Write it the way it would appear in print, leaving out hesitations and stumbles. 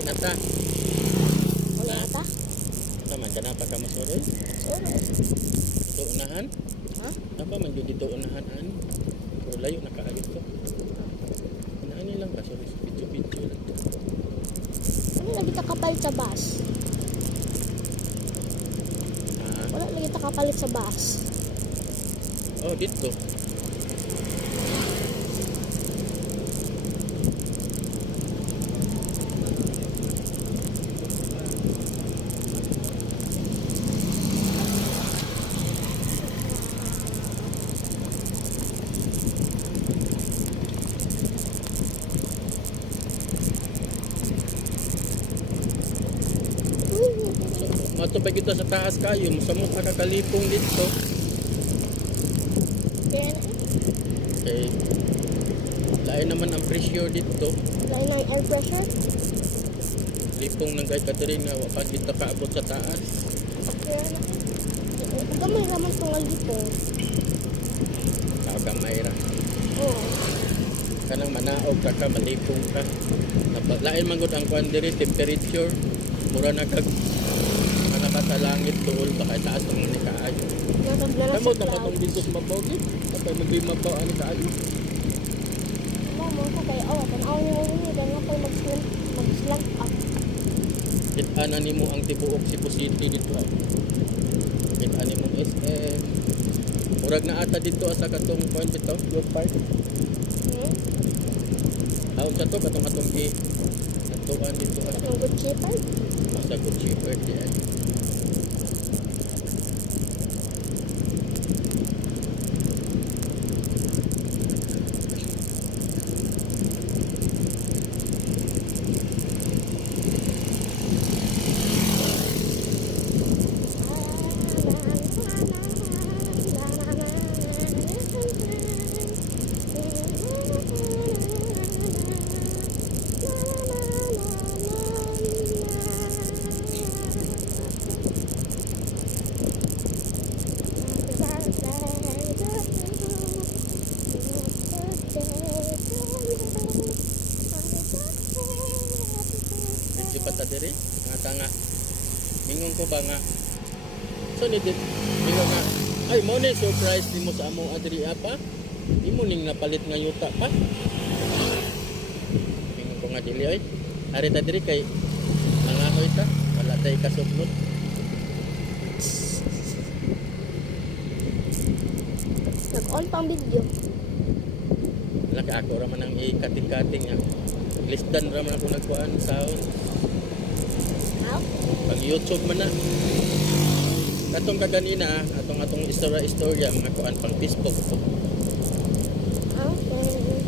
Uli na ta. Wala ata. Naman ka na pa ka masuroy. Sure. Dito unahan. Ha? Apa man yun dito unahan ani. Pero layo na kaagit to. Unahan lang ka. Sorry. Video lang to. Ano lagi ta kapalit sa bus? Ah. Wala lagi ta kapalit sa bus. Oh, dito. Matupag ito sa taas kayo, musamot makakalipong dito. Kaya Okay. Lain naman ang pressure dito. lain na yung air pressure. Lipong ng guide Catherine nga wapag kita kaabot sa taas. Kaya na. Gamay naman tungal dito. Kagamay ra. Oo. Kanang manaog ka malipong ka. Lain man gud ang kuan diri temperature. Mura na kag ka sa langit tuol baka taas ang ni kaayo. Nasabla na Kamot sa na katong clouds. dito sa mabaw ni. Kapag magbimabaw ani kaayo. Mama ko kaya tanaw ni mo ni dan ako mag-slant up. Kita na nimo ang tibuok Cebu City dito ay. Kita nimo SM. Murag na ata dito sa katong kuan bitaw, Blue Park. Aun sa to katong ki atuan dito ay. Ang good cheaper. Sa good cheaper di ay. Medyo pata diri nga tanga. Mingon ko ba nga so ni dit mingon nga ay mo ni surprise nimo sa among adri apa? Imo ning napalit nga yuta pa. Mingon ko nga dili oy. Ari ta diri kay nangahoy ta wala tay kasuplot. Nag-on pang video. Laki ako ra man ang i-cutting nga. Listan ra man ako nagkuan sound. How? Pag YouTube man na. Katong kaganina, atong istorya mga kuan pang Facebook. Okay.